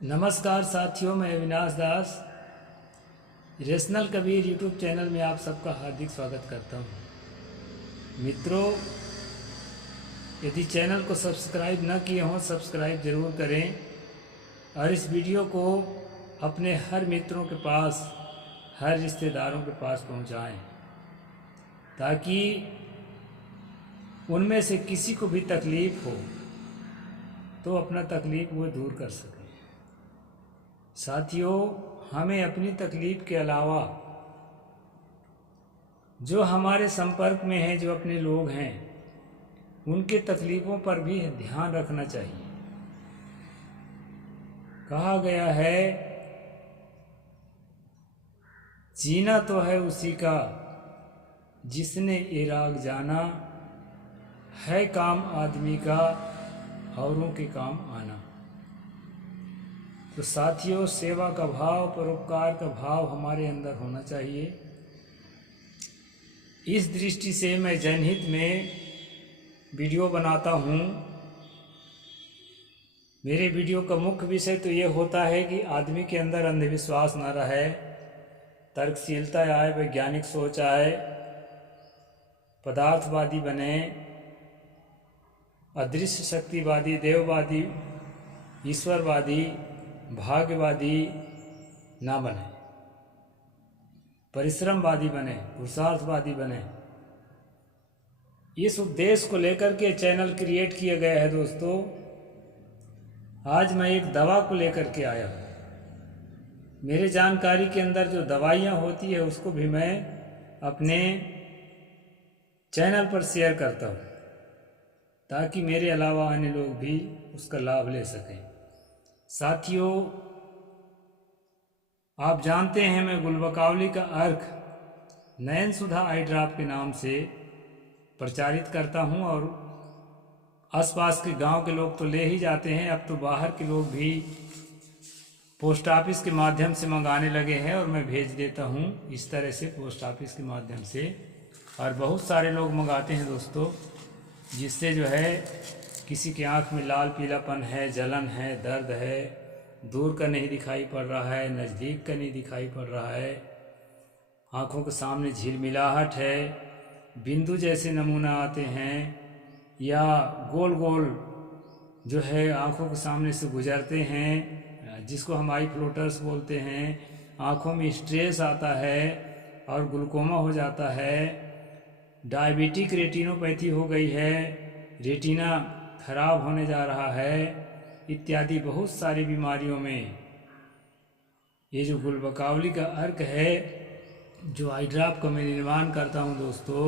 नमस्कार साथियों, मैं अविनाश दास रेशनल कबीर यूट्यूब चैनल में आप सबका हार्दिक स्वागत करता हूं। मित्रों, यदि चैनल को सब्सक्राइब न किए हों सब्सक्राइब ज़रूर करें और इस वीडियो को अपने हर मित्रों के पास, हर रिश्तेदारों के पास पहुंचाएं ताकि उनमें से किसी को भी तकलीफ़ हो तो अपना तकलीफ़ वो दूर कर सकें। साथियों, हमें अपनी तकलीफ़ के अलावा जो हमारे संपर्क में हैं, जो अपने लोग हैं, उनके तकलीफ़ों पर भी ध्यान रखना चाहिए। कहा गया है, जीना तो है उसी का जिसने इराक जाना, है काम आदमी का औरों के काम आना। तो साथियों, सेवा का भाव, परोपकार का भाव हमारे अंदर होना चाहिए। इस दृष्टि से मैं जनहित में वीडियो बनाता हूँ। मेरे वीडियो का मुख्य विषय तो ये होता है कि आदमी के अंदर अंधविश्वास न रहे, तर्कशीलता आए, वैज्ञानिक सोच आए, पदार्थवादी बने, अदृश्य शक्तिवादी, देववादी, ईश्वरवादी, भाग्यवादी ना बने, परिश्रमवादी बने, पुरुषार्थवादी बने। इस उद्देश्य को लेकर के चैनल क्रिएट किया गया है। दोस्तों, आज मैं एक दवा को लेकर के आया हूँ। मेरे जानकारी के अंदर जो दवाइयाँ होती है उसको भी मैं अपने चैनल पर शेयर करता हूँ ताकि मेरे अलावा अन्य लोग भी उसका लाभ ले सकें। साथियों, आप जानते हैं मैं गुलबकावली का अर्क नयन सुधा आई ड्रॉप के नाम से प्रचारित करता हूं और आसपास के गांव के लोग तो ले ही जाते हैं। अब तो बाहर के लोग भी पोस्ट ऑफिस के माध्यम से मंगाने लगे हैं और मैं भेज देता हूं इस तरह से पोस्ट ऑफिस के माध्यम से, और बहुत सारे लोग मंगाते हैं दोस्तों, जिससे जो है किसी की आंख में लाल पीलापन है, जलन है, दर्द है, दूर का नहीं दिखाई पड़ रहा है, नज़दीक का नहीं दिखाई पड़ रहा है, आँखों के सामने झिलमिलाहट है, बिंदु जैसे नमूना आते हैं, या गोल गोल जो है आँखों के सामने से गुजरते हैं, जिसको हम आई फ्लोटर्स बोलते हैं, आँखों में स्ट्रेस आता है और ग्लूकोमा हो जाता है, डायबिटिक रेटिनोपैथी हो गई है, रेटिना खराब होने जा रहा है, इत्यादि बहुत सारी बीमारियों में ये जो गुलबकावली का अर्क है, जो आई ड्रॉप का मैं निर्माण करता हूँ दोस्तों,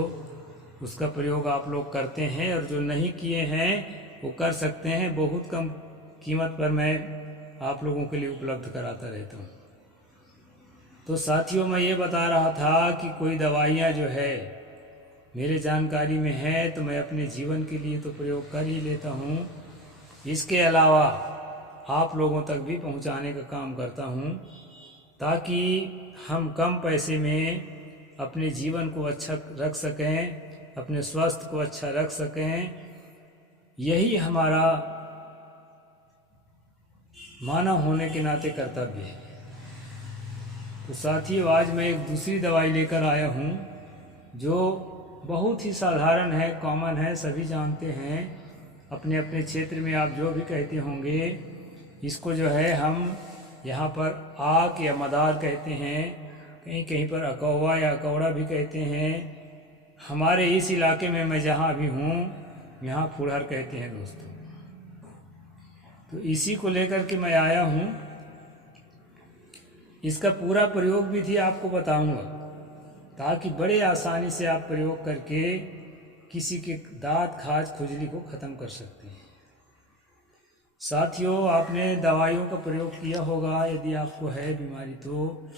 उसका प्रयोग आप लोग करते हैं और जो नहीं किए हैं वो कर सकते हैं। बहुत कम कीमत पर मैं आप लोगों के लिए उपलब्ध कराता रहता हूँ। तो साथियों, मैं ये बता रहा था कि कोई दवाइयाँ जो है मेरे जानकारी में है तो मैं अपने जीवन के लिए तो प्रयोग कर ही लेता हूँ। इसके अलावा आप लोगों तक भी पहुँचाने का काम करता हूँ ताकि हम कम पैसे में अपने जीवन को अच्छा रख सकें, अपने स्वास्थ्य को अच्छा रख सकें। यही हमारा मानव होने के नाते कर्तव्य है। तो साथियों, आज मैं एक दूसरी दवाई लेकर आया हूँ जो बहुत ही साधारण है, कॉमन है, सभी जानते हैं। अपने अपने क्षेत्र में आप जो भी कहते होंगे, इसको जो है हम यहाँ पर आक या मदार कहते हैं, कहीं कहीं पर अकौवा या अकौड़ा भी कहते हैं। हमारे इस इलाके में मैं जहाँ भी हूँ यहाँ फुड़हर कहते हैं दोस्तों। तो इसी को लेकर के मैं आया हूँ। इसका पूरा प्रयोग विधि आपको बताऊंगा ताकि बड़े आसानी से आप प्रयोग करके किसी के दांत, खाज, खुजली को ख़त्म कर सकते हैं। साथियों, आपने दवाइयों का प्रयोग किया होगा, यदि आपको है बीमारी तो।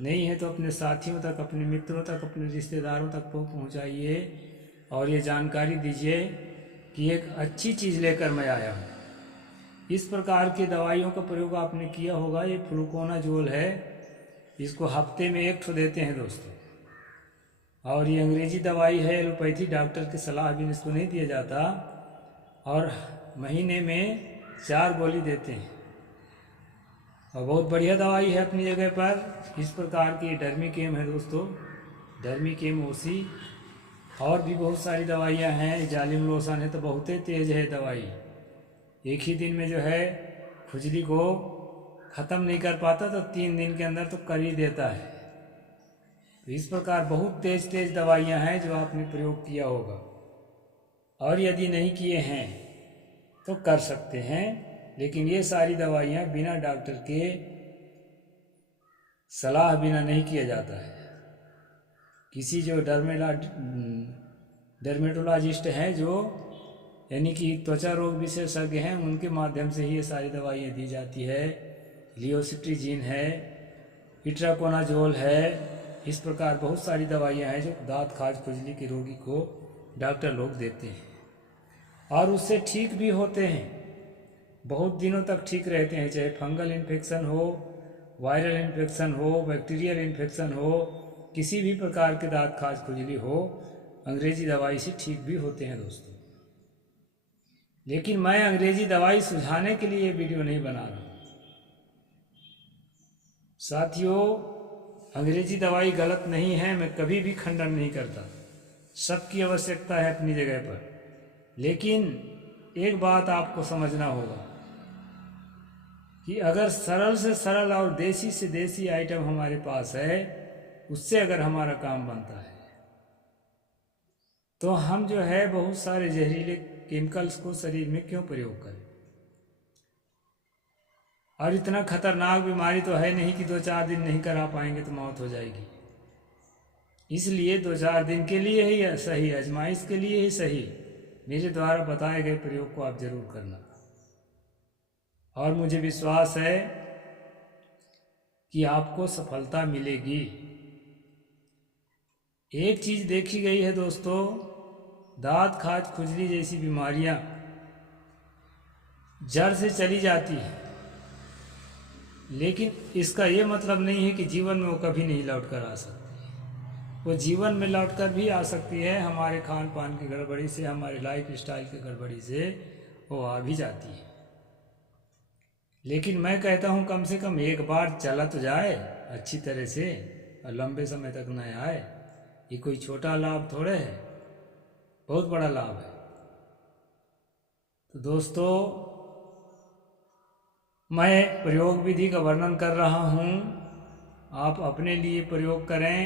नहीं है तो अपने साथियों तक, अपने मित्रों तक, अपने रिश्तेदारों तक पहुँचाइए और ये जानकारी दीजिए कि एक अच्छी चीज़ लेकर मैं आया हूँ। इस प्रकार की दवाइयों का प्रयोग आपने किया होगा। ये फ्लूकोनाजोल है, इसको हफ्ते में एक ठो देते हैं दोस्तों। और ये अंग्रेजी दवाई है, एलोपैथी डॉक्टर की सलाह बिन इसको नहीं दिया जाता, और महीने में 4 गोली देते हैं। और बहुत बढ़िया दवाई है अपनी जगह पर। इस प्रकार की डर्मीकेम है दोस्तों, डर्मीकेम ओसी। और भी बहुत सारी दवाइयाँ हैं। जालिम लोशन है तो बहुत ही तेज़ है दवाई, एक ही दिन में जो है खुजली को ख़त्म नहीं कर पाता तो 3 दिन के अंदर तो कर ही देता है। तो इस प्रकार बहुत तेज़ तेज़ दवाइयाँ हैं जो आपने प्रयोग किया होगा, और यदि नहीं किए हैं तो कर सकते हैं। लेकिन ये सारी दवाइयाँ बिना डॉक्टर के सलाह बिना नहीं किया जाता है। किसी जो डर्मेटोलॉजिस्ट हैं, जो यानी कि त्वचा रोग विशेषज्ञ हैं, उनके माध्यम से ही ये सारी दवाइयाँ दी जाती है। लियोसिट्रीजिन है, इट्राकोनाजोल है, इस प्रकार बहुत सारी दवाइयाँ हैं जो दांत खाज खुजली के रोगी को डॉक्टर लोग देते हैं, और उससे ठीक भी होते हैं, बहुत दिनों तक ठीक रहते हैं। चाहे फंगल इन्फेक्शन हो, वायरल इन्फेक्शन हो, बैक्टीरियल इन्फेक्शन हो, किसी भी प्रकार के दांत खाज खुजली हो, अंग्रेजी दवाई से ठीक भी होते हैं दोस्तों। लेकिन मैं अंग्रेजी दवाई सुझाने के लिए ये वीडियो नहीं बना रहा हूँ साथियों। अंग्रेजी दवाई गलत नहीं है, मैं कभी भी खंडन नहीं करता, सबकी आवश्यकता है अपनी जगह पर। लेकिन एक बात आपको समझना होगा कि अगर सरल से सरल और देसी से देसी आइटम हमारे पास है, उससे अगर हमारा काम बनता है, तो हम जो है बहुत सारे जहरीले केमिकल्स को शरीर में क्यों प्रयोग करें। और इतना खतरनाक बीमारी तो है नहीं कि 2-4 दिन नहीं करा पाएंगे तो मौत हो जाएगी। इसलिए 2-4 दिन के लिए ही सही, आजमाइश के लिए ही सही, मेरे द्वारा बताए गए प्रयोग को आप जरूर करना। और मुझे विश्वास है कि आपको सफलता मिलेगी। एक चीज़ देखी गई है दोस्तों, दांत खाज खुजली जैसी बीमारियां जड़ से चली जाती है, लेकिन इसका ये मतलब नहीं है कि जीवन में वो कभी नहीं लौट कर आ सकती। वो जीवन में लौट कर भी आ सकती है, हमारे खान पान की गड़बड़ी से, हमारे लाइफ स्टाइल की गड़बड़ी से वो आ भी जाती है। लेकिन मैं कहता हूँ कम से कम एक बार चला तो जाए अच्छी तरह से, और लंबे समय तक न आए। ये कोई छोटा लाभ थोड़े है, बहुत बड़ा लाभ है। तो दोस्तों, मैं प्रयोग विधि का वर्णन कर रहा हूँ, आप अपने लिए प्रयोग करें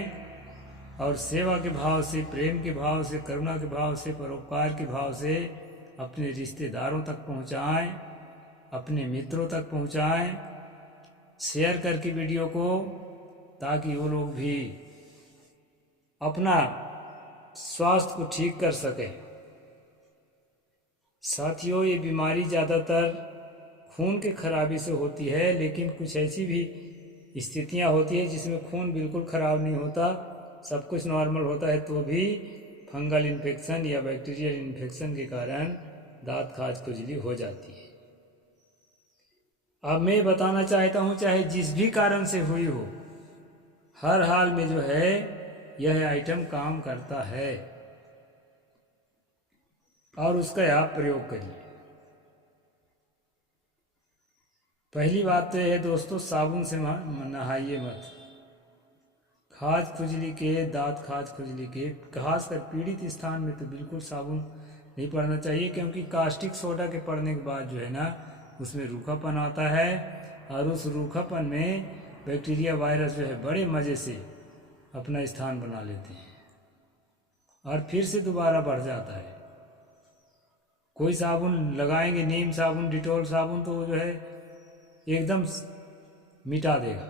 और सेवा के भाव से, प्रेम के भाव से, करुणा के भाव से, परोपकार के भाव से अपने रिश्तेदारों तक पहुँचाएं, अपने मित्रों तक पहुँचाएं, शेयर करके वीडियो को, ताकि वो लोग भी अपना स्वास्थ्य को ठीक कर सकें। साथियों, ये बीमारी ज़्यादातर खून के खराबी से होती है, लेकिन कुछ ऐसी भी स्थितियां होती है जिसमें खून बिल्कुल खराब नहीं होता, सब कुछ नॉर्मल होता है, तो भी फंगल इन्फेक्शन या बैक्टीरियल इन्फेक्शन के कारण दांत खाज खुजली हो जाती है। अब मैं बताना चाहता हूँ, चाहे जिस भी कारण से हुई हो, हर हाल में जो है यह आइटम काम करता है, और उसका आप प्रयोग करिए। पहली बात तो यह है दोस्तों, साबुन से नहाइए मत। खाज खुजली के, दांत खाज खुजली के, खासकर पीड़ित स्थान में तो बिल्कुल साबुन नहीं पड़ना चाहिए, क्योंकि कास्टिक सोडा के पड़ने के बाद जो है ना, उसमें रूखापन आता है, और उस रूखापन में बैक्टीरिया वायरस जो है बड़े मज़े से अपना स्थान बना लेते हैं और फिर से दोबारा बढ़ जाता है। कोई साबुन लगाएंगे, नीम साबुन, डिटॉल साबुन, तो वो जो है एकदम मिटा देगा,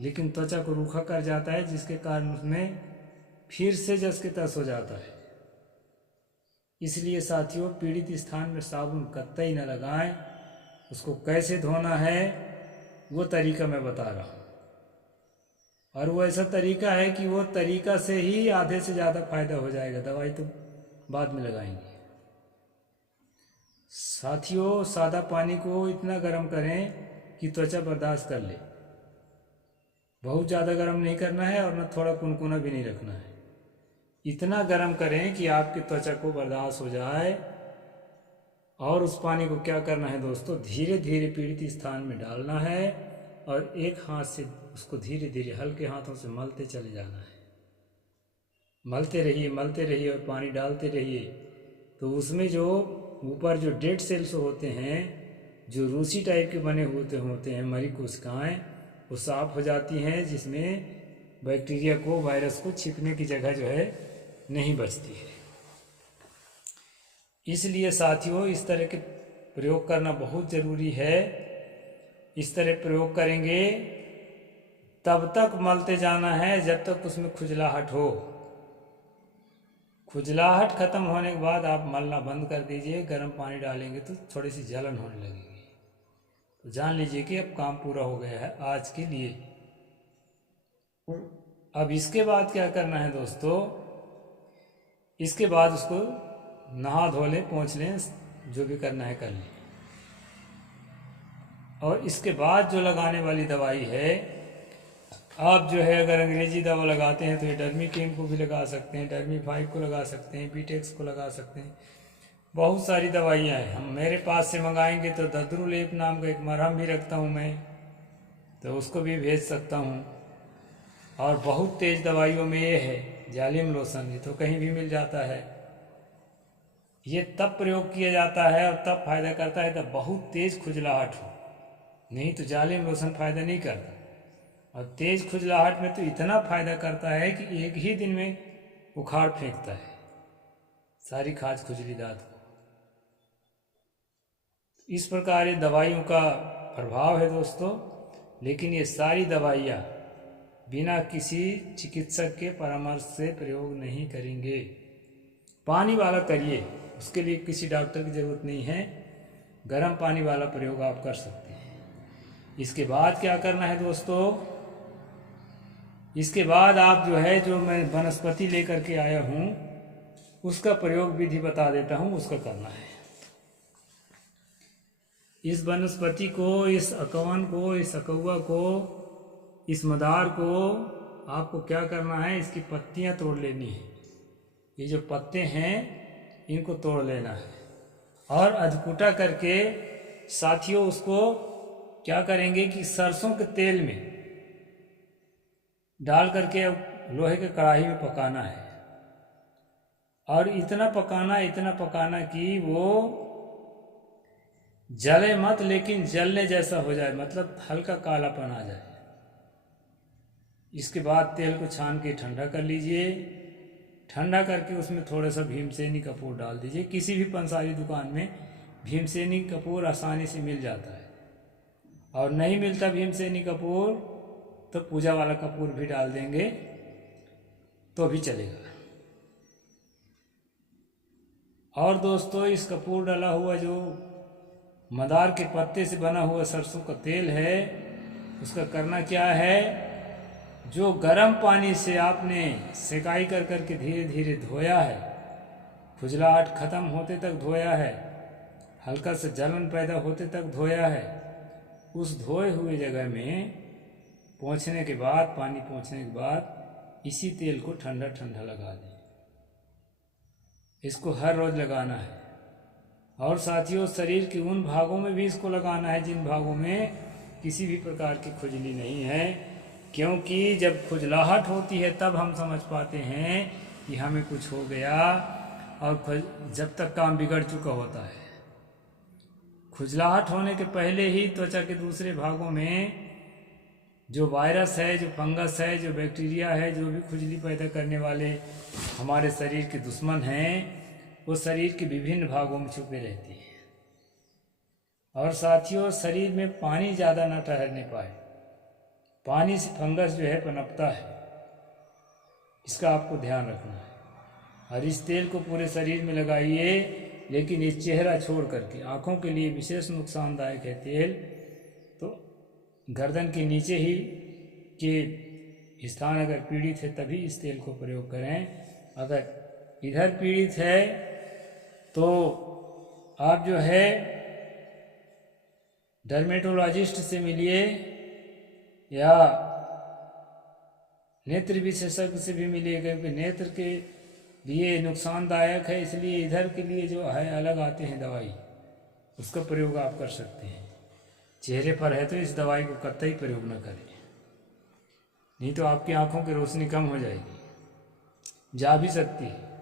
लेकिन त्वचा को रूखा कर जाता है, जिसके कारण उसमें फिर से जस के तस हो जाता है। इसलिए साथियों, पीड़ित स्थान में साबुन कतई न लगाएं। उसको कैसे धोना है वो तरीका मैं बता रहा हूँ, और वो ऐसा तरीका है कि वो तरीका से ही आधे से ज़्यादा फायदा हो जाएगा, दवाई तो बाद में लगाएंगे। साथियों, सादा पानी को इतना गर्म करें कि त्वचा बर्दाश्त कर ले, बहुत ज़्यादा गर्म नहीं करना है और न थोड़ा कुनकुना भी नहीं रखना है। इतना गर्म करें कि आपकी त्वचा को बर्दाश्त हो जाए। और उस पानी को क्या करना है दोस्तों, धीरे धीरे पीड़ित स्थान में डालना है और एक हाथ से उसको धीरे धीरे हल्के हाथों से मलते चले जाना है। मलते रहिए और पानी डालते रहिए। तो उसमें जो ऊपर जो डेड सेल्स होते हैं, जो रूसी टाइप के बने होते हैं मरी कोशिकाएं, वो साफ हो जाती हैं, जिसमें बैक्टीरिया को, वायरस को छिपने की जगह जो है नहीं बचती है। इसलिए साथियों, इस तरह के प्रयोग करना बहुत ज़रूरी है। इस तरह प्रयोग करेंगे तब तक मलते जाना है जब तक उसमें खुजलाहट हो। खुजलाहट ख़त्म होने के बाद आप मलना बंद कर दीजिए। गर्म पानी डालेंगे तो थोड़ी सी जलन होने लगेगी। तो जान लीजिए कि अब काम पूरा हो गया है आज के लिए। अब इसके बाद क्या करना है दोस्तों, इसके बाद उसको नहा धो लें, पोंछ लें, जो भी करना है कर लें। और इसके बाद जो लगाने वाली दवाई है, आप जो है अगर अंग्रेजी दवा लगाते हैं तो ये डर्मीकेन को भी लगा सकते हैं, डर्मी-5 को लगा सकते हैं, बीटेक्स को लगा सकते हैं। बहुत सारी दवाइयाँ हैं। हम मेरे पास से मंगाएंगे तो दद्रू लेप नाम का एक मरहम भी रखता हूँ मैं, तो उसको भी भेज सकता हूँ। और बहुत तेज़ दवाइयों में ये है जालिम लोशन, ये तो कहीं भी मिल जाता है। ये तब प्रयोग किया जाता है और तब फायदा करता है जब बहुत तेज़ खुजलाहट हो, नहीं तो जालिम लोशन फ़ायदा नहीं करता। और तेज़ खुजलाहट में तो इतना फ़ायदा करता है कि एक ही दिन में उखाड़ फेंकता है सारी खाज खुजली दाद को। इस प्रकार ये दवाइयों का प्रभाव है दोस्तों। लेकिन ये सारी दवाइयाँ बिना किसी चिकित्सक के परामर्श से प्रयोग नहीं करेंगे। पानी वाला करिए, उसके लिए किसी डॉक्टर की ज़रूरत नहीं है। गर्म पानी वाला प्रयोग आप कर सकते हैं। इसके बाद क्या करना है दोस्तों, इसके बाद आप जो है, जो मैं वनस्पति लेकर के आया हूँ उसका प्रयोग विधि बता देता हूँ, उसका करना है। इस वनस्पति को, इस अकवन को, इस अकौआ को, इस मदार को आपको क्या करना है, इसकी पत्तियाँ तोड़ लेनी है। ये जो पत्ते हैं इनको तोड़ लेना है और अधकुटा करके साथियों उसको क्या करेंगे कि सरसों के तेल में डाल करके लोहे के कढ़ाई में पकाना है। और इतना पकाना कि वो जले मत, लेकिन जलने जैसा हो जाए, मतलब हल्का कालापन आ जाए। इसके बाद तेल को छान के ठंडा कर लीजिए। ठंडा करके उसमें थोड़ा सा भीमसेनी कपूर डाल दीजिए। किसी भी पंसारी दुकान में भीमसेनी कपूर आसानी से मिल जाता है। और नहीं मिलता भीमसेनी कपूर तो पूजा वाला कपूर भी डाल देंगे तो भी चलेगा। और दोस्तों, इस कपूर डाला हुआ जो मदार के पत्ते से बना हुआ सरसों का तेल है, उसका करना क्या है, जो गर्म पानी से आपने सेकाई कर करके धीरे धीरे धोया है, खुजलाहट ख़त्म होते तक धोया है, हल्का सा जलन पैदा होते तक धोया है, उस धोए हुए जगह में पोंछने के बाद, पानी पोंछने के बाद इसी तेल को ठंडा ठंडा लगा दें। इसको हर रोज़ लगाना है। और साथियों, शरीर के उन भागों में भी इसको लगाना है जिन भागों में किसी भी प्रकार की खुजली नहीं है, क्योंकि जब खुजलाहट होती है तब हम समझ पाते हैं कि हमें कुछ हो गया, और जब तक काम बिगड़ चुका होता है। खुजलाहट होने के पहले ही त्वचा के दूसरे भागों में जो वायरस है, जो फंगस है, जो बैक्टीरिया है, जो भी खुजली पैदा करने वाले हमारे शरीर के दुश्मन हैं, वो शरीर के विभिन्न भागों में छुपे रहती हैं। और साथियों, शरीर में पानी ज़्यादा ना ठहरने पाए, पानी से फंगस जो है पनपता है, इसका आपको ध्यान रखना है। और इस तेल को पूरे शरीर में लगाइए, लेकिन ये चेहरा छोड़ करके, आँखों के लिए विशेष नुकसानदायक है तेल, तो गर्दन के नीचे ही के स्थान अगर पीड़ित है तभी इस तेल को प्रयोग करें। अगर इधर पीड़ित है तो आप जो है डर्मेटोलॉजिस्ट से मिलिए या नेत्र विशेषज्ञ से भी मिलिए, क्योंकि नेत्र के लिए नुकसानदायक है। इसलिए इधर के लिए जो है अलग आते हैं दवाई, उसका प्रयोग आप कर सकते हैं। चेहरे पर है तो इस दवाई को कतई प्रयोग न करें, नहीं तो आपकी आंखों की रोशनी कम हो जाएगी, जा भी सकती है।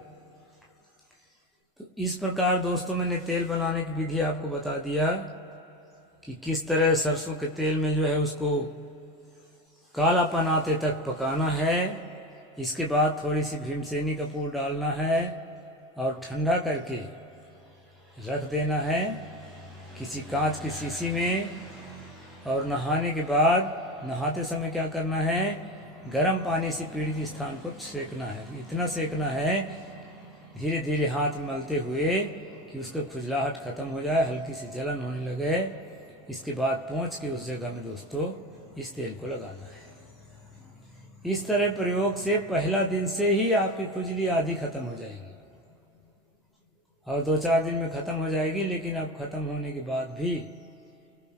तो इस प्रकार दोस्तों मैंने तेल बनाने की विधि आपको बता दिया कि किस तरह सरसों के तेल में जो है उसको कालापन आते तक पकाना है। इसके बाद थोड़ी सी भीमसेनी कपूर डालना है और ठंडा करके रख देना है किसी कांच की शीशी में। और नहाने के बाद, नहाते समय क्या करना है, गर्म पानी से पीड़ित स्थान को सेकना है। इतना सेकना है धीरे धीरे हाथ में मलते हुए कि उसका खुजलाहट खत्म हो जाए, हल्की सी जलन होने लगे। इसके बाद पोंछ के उस जगह में दोस्तों इस तेल को लगाना है। इस तरह प्रयोग से पहला दिन से ही आपकी खुजली आधी खत्म हो जाएगी और 2-4 दिन में ख़त्म हो जाएगी। लेकिन अब ख़त्म होने के बाद भी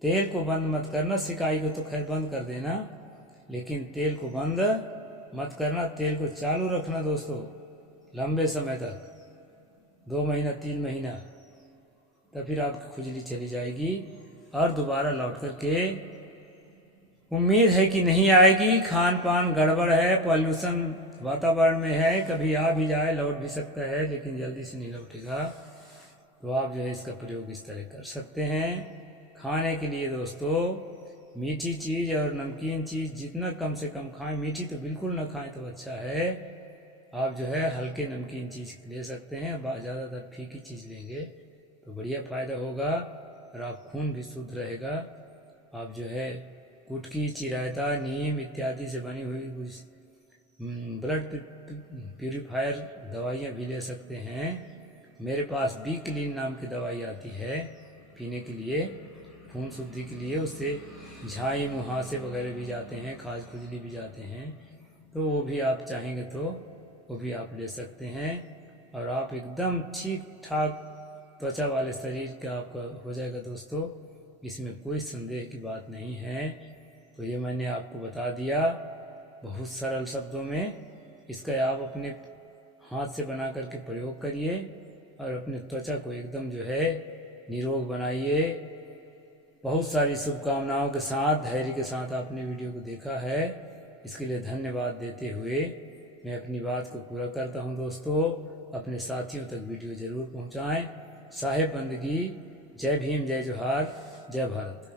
तेल को बंद मत करना। सिकाई को तो खैर बंद कर देना, लेकिन तेल को बंद मत करना। तेल को चालू रखना दोस्तों लंबे समय तक, 2 महीना 3 महीना, तब फिर आपकी खुजली चली जाएगी और दोबारा लौट करके उम्मीद है कि नहीं आएगी। खान पान गड़बड़ है, पॉल्यूशन वातावरण में है, कभी आ भी जाए, लौट भी सकता है, लेकिन जल्दी से नहीं लौटेगा। तो आप जो है इसका प्रयोग इस तरह कर सकते हैं। खाने के लिए दोस्तों मीठी चीज़ और नमकीन चीज़ जितना कम से कम खाएं, मीठी तो बिल्कुल ना खाएं तो अच्छा है। आप जो है हल्के नमकीन चीज़ ले सकते हैं, ज़्यादातर फीकी चीज़ लेंगे तो बढ़िया फ़ायदा होगा और आप खून भी शुद्ध रहेगा। आप जो है गुटकी, चिरायता, नीम इत्यादि से बनी हुई कुछ ब्लड प्यूरीफायर दवाइयाँ भी ले सकते हैं। मेरे पास बी क्लीन नाम की दवाई आती है पीने के लिए, खून शुद्धि के लिए। उससे झाई मुहासे वगैरह भी जाते हैं, खाज खुजली भी जाते हैं, तो वो भी आप चाहेंगे तो वो भी आप ले सकते हैं और आप एकदम ठीक ठाक त्वचा वाले शरीर का आपका हो जाएगा दोस्तों। इसमें कोई संदेह की बात नहीं है। तो ये मैंने आपको बता दिया बहुत सरल शब्दों में। इसका आप अपने हाथ से बना करके प्रयोग करिए और अपने त्वचा को एकदम जो है निरोग बनाइए। बहुत सारी शुभकामनाओं के साथ, धैर्य के साथ आपने वीडियो को देखा है, इसके लिए धन्यवाद देते हुए मैं अपनी बात को पूरा करता हूं दोस्तों। अपने साथियों तक वीडियो ज़रूर पहुंचाएं। साहेब बंदगी। जय भीम, जय जोहार, जय भारत।